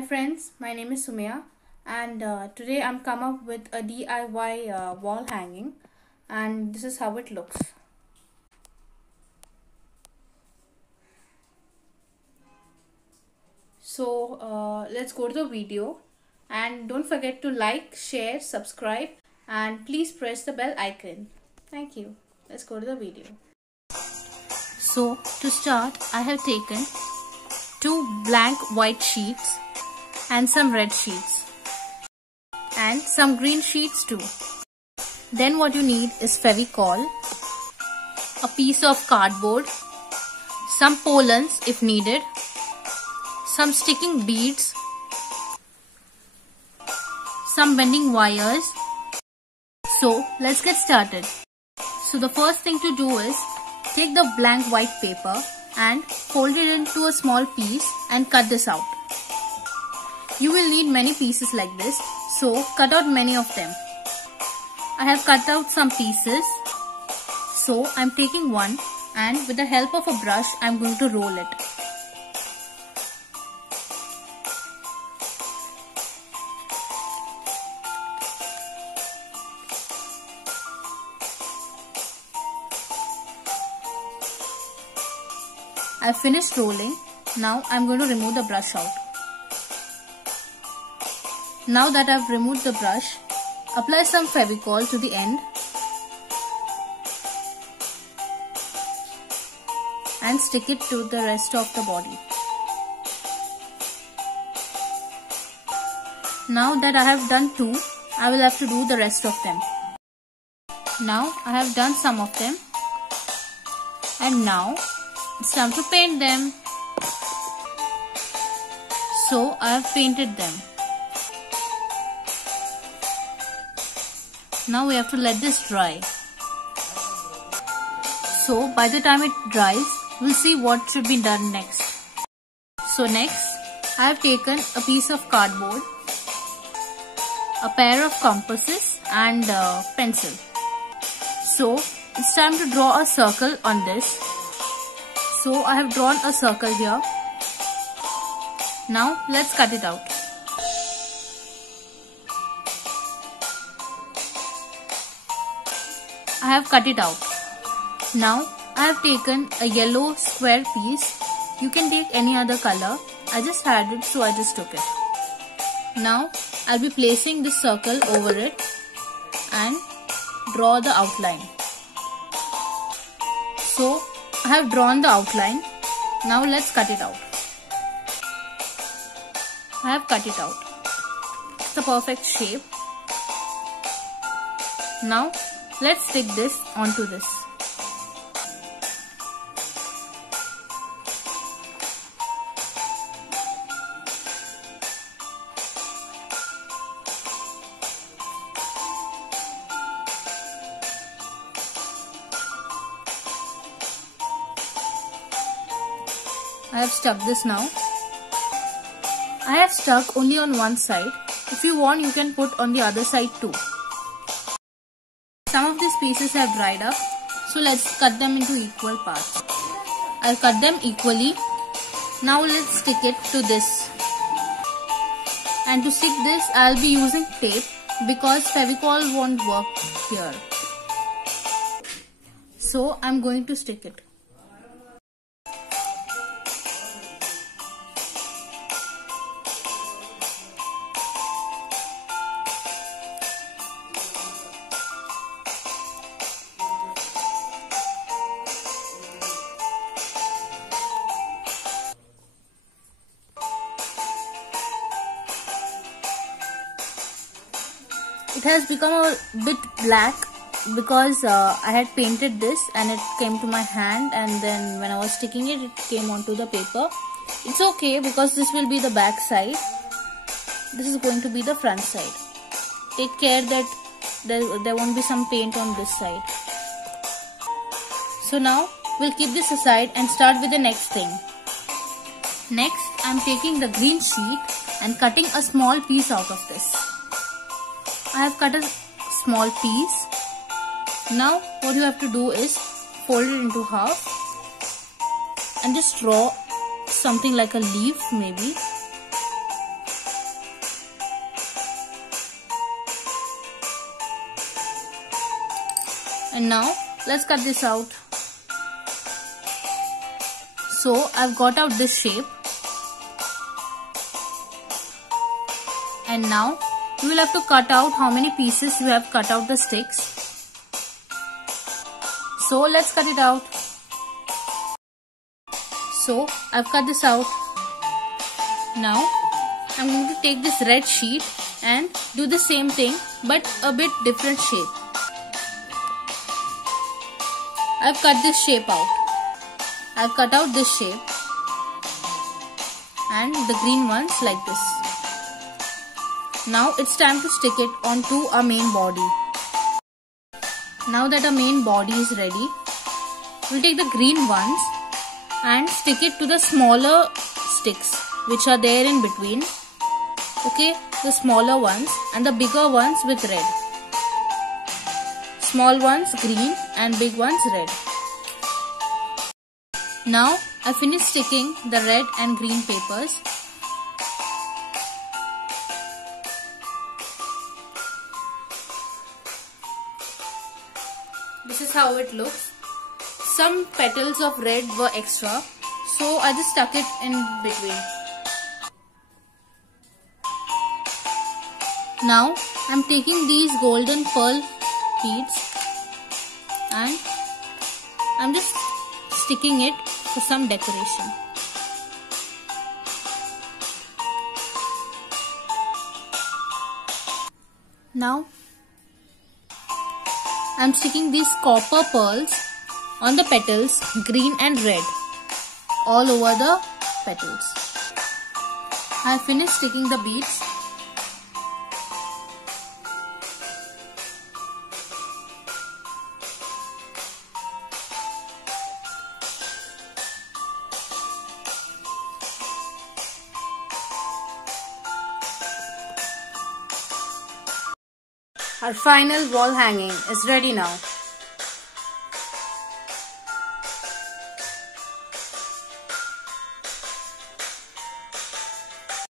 Hi friends, my name is Sumaya and today I'm come up with a DIY wall hanging and this is how it looks. So let's go to the video and don't forget to like, share, subscribe and please press the bell icon. Thank you. Let's go to the video. So to start I have taken two blank white sheets and some red sheets and some green sheets too. Then what you need is Fevicol, a piece of cardboard, some pollens if needed, some sticking beads, some bending wires. So let's get started. So the first thing to do is take the blank white paper and fold it into a small piece and cut this out. You will need many pieces like this, so cut out many of them. I have cut out some pieces, so I am taking one and with the help of a brush I am going to roll it. I have finished rolling. Now I am going to remove the brush out. Now that I have removed the brush, apply some Fevicol to the end and stick it to the rest of the body. Now that I have done two, I will have to do the rest of them. Now I have done some of them and now it's time to paint them. So I have painted them. Now we have to let this dry. So by the time it dries, we'll see what should be done next. So next, I have taken a piece of cardboard, a pair of compasses and a pencil. So it's time to draw a circle on this. So I have drawn a circle here. Now let's cut it out. I have cut it out. Now I have taken a yellow square piece. You can take any other color. I just had it, so I just took it. Now I'll be placing this circle over it and draw the outline. So I have drawn the outline. Now let's cut it out. I have cut it out. It's the perfect shape. Now let's stick this onto this. I have stuck this now. I have stuck only on one side. If you want, you can put on the other side too. Some of these pieces have dried up, so let's cut them into equal parts. I'll cut them equally. Now let's stick it to this. And to stick this, I'll be using tape because Fevicol won't work here. So I'm going to stick it. It has become a bit black because I had painted this and it came to my hand, and then when I was sticking it, it came onto the paper. It's okay because this will be the back side. This is going to be the front side. Take care that there won't be some paint on this side. So now we'll keep this aside and start with the next thing. Next, I'm taking the green sheet and cutting a small piece out of this. I have cut a small piece. Now what you have to do is fold it into half and just draw something like a leaf maybe. And now let's cut this out. So I've got out this shape. And now you will have to cut out how many pieces you have cut out the sticks. So let's cut it out. So I've cut this out. Now I'm going to take this red sheet and do the same thing but a bit different shape. I've cut this shape out. I've cut out this shape and the green ones like this. Now it's time to stick it onto our main body. Now that our main body is ready, we'll take the green ones and stick it to the smaller sticks which are there in between. Okay, the smaller ones and the bigger ones with red. Small ones green and big ones red. Now I finished sticking the red and green papers. This is how it looks. Some petals of red were extra, so I just stuck it in between. Now I'm taking these golden pearl beads and I'm just sticking it for some decoration. Now I'm sticking these copper pearls on the petals, green and red, all over the petals. I finished sticking the beads. Our final wall hanging is ready now.